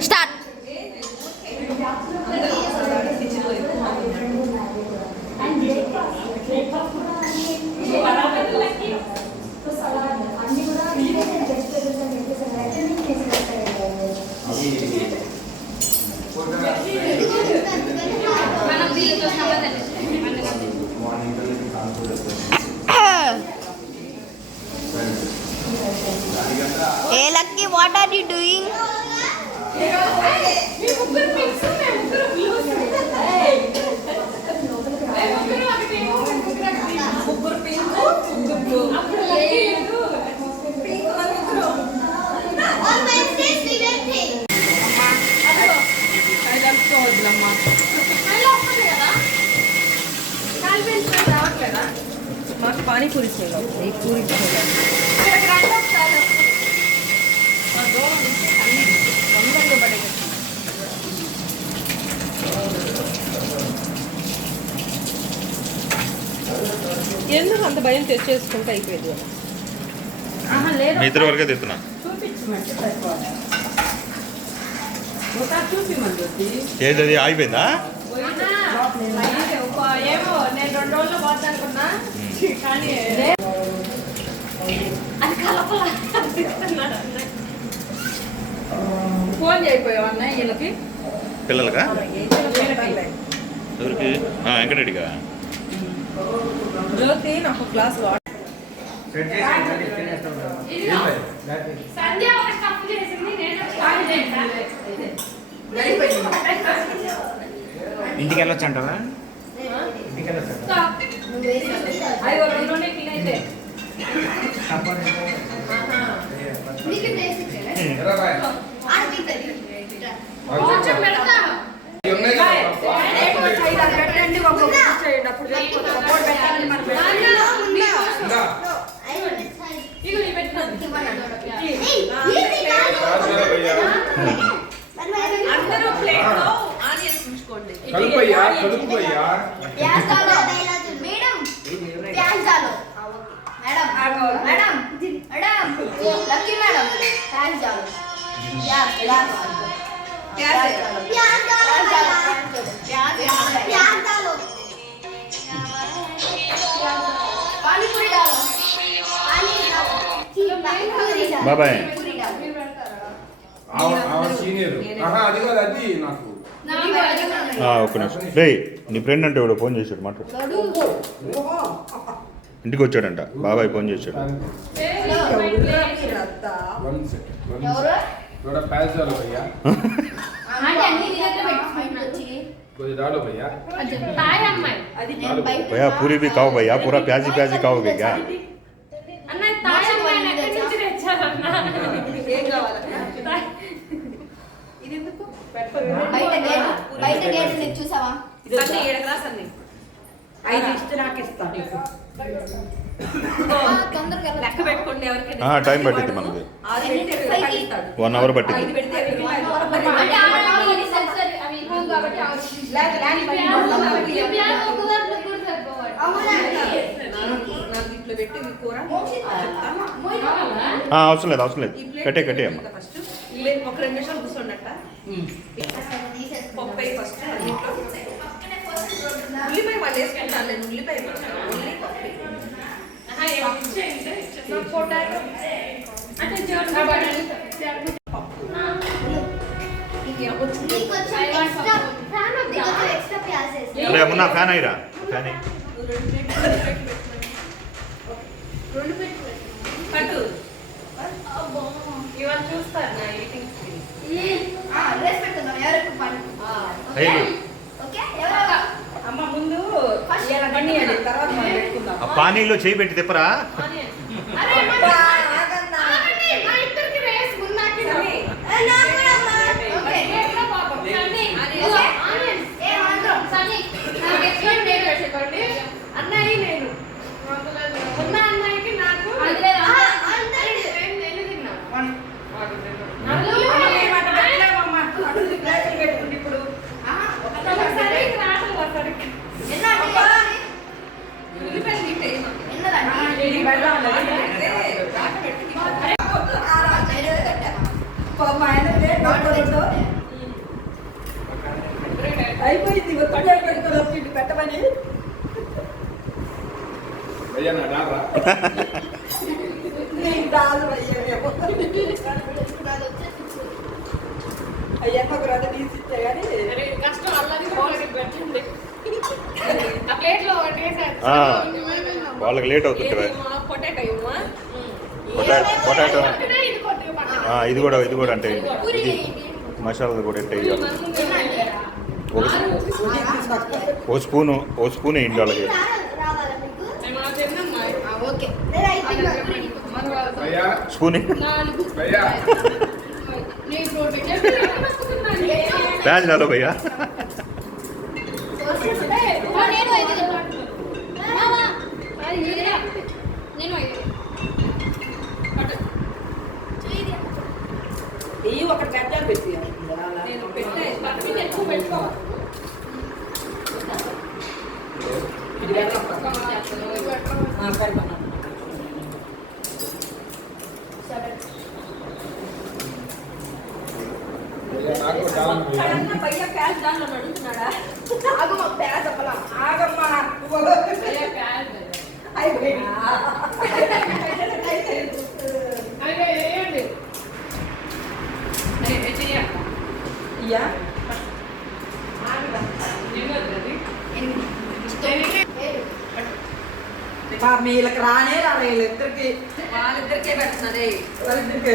Start. Hey Lucky, what are you doing? మాకు పానీపూరి చేయలేదు ఈ పూరి చేయలేదు ఎందుకు అంత భయం తెచ్చేసుకుంటే అయిపోయేది మీ ఇద్దరు వరకే తెస్తున్నా ఏమో నేను రెండు రోజుల్లో కానీ అది కలపలా. ఫోన్ చేయిపోయావు అన్న వీళ్ళకి? పిల్లలకా? ఎవరికి? వెంకటరెడ్డిగా జ్యోతి నాకు కాల్ చేశాను ఇంటికి వెళ్ళొచ్చు అంటావా? ఇంటికి వెళ్ళొచ్చు కడుక్కుయ్యా ప్యాసాలో madam. ప్యాసాలో madam. Madam. Madam. Lucky madam. ప్యాసాలో ప్యాస్ ప్యాసాలో ప్యాసాలో ప్యాసాలో బాబాయ్. సీనియర్. అది కాదు అది నాకు. ఆ, ఒక్క నిమిషం రే నీ ఫ్రెండ్ అంటే ఎవడో ఫోన్ చేశాడు మాట్లాడు ఇంటికి వచ్చాడంట బాబాయ్ ఫోన్ చేశాడు వన్ సెకండ్ ఎవరు थोड़ा पैस डालो भैया అంటే అన్ని నీ దగ్గర పెట్టుకుంటున్నా వచ్చి कोई डालो भैया తాయి అమ్మాయి అది నేను బయట भैया पूरी भी खाओ भैया पूरा प्याजी प्याजी खाओगे क्या బయట గేట్ బయట గేట్ చూసావా? సన్ని ఏడు అన్ని ఐదు ఇస్తే నాకు ఇస్తాను నీకు. తొందరగా లెక్క పెట్టుకోండి ఎవరికి ఆ, టైం పట్టింది మనకి. వన్ అవర్ పట్టింది ఐదు పెడితే అవసరం లేదు అవసరం లేదు. కట్టే కట్టే అమ్మ. ఒక రెండు నిమిషాలు కూర్చోండట. వేసుకుంటారు నేను ఉల్లిపాయ. ఓన్లీ పప్పు? అరే ఫ్యాన్ అయ్యిరా ఫ్యాన్ పెట్టు. ఇవాళ చూస్తారు నా eatings ని. డ్రెస్ పెట్టుకుందాం. ఎవరికి పని? అయ్యి ఓకే? ఎవరు? పానీలో చేయి పెట్టి తిప్పరా? అయిపోయింది పెట్టుకొని పెట్టమని అయ్యప్ప గ్రద్ద తీసిచ్చా కానీ కష్టం అల్లది ప్లేట్లో వాళ్ళకి లేట్ అవుతుంది పొటాటో hmm. ఇది కూడా ఇది కూడా అంటే ఇది మసాలాలు కూడా అంటే ఓ స్పూను ఓ స్పూన్ వేయండి వాళ్ళకి స్పూన్. ప్యాన్ చాలా భయ్యా. నెయ్యి ఒకటి పెట్టాలి పెట్టి నేను పెట్టాను ఎక్కువ పెట్టుకోవాలి సరే. వీళ్ళకి రానే రాలే వీళ్ళిద్దరికి వాళ్ళిద్దరికే పెట్టినది వాళ్ళిద్దరికే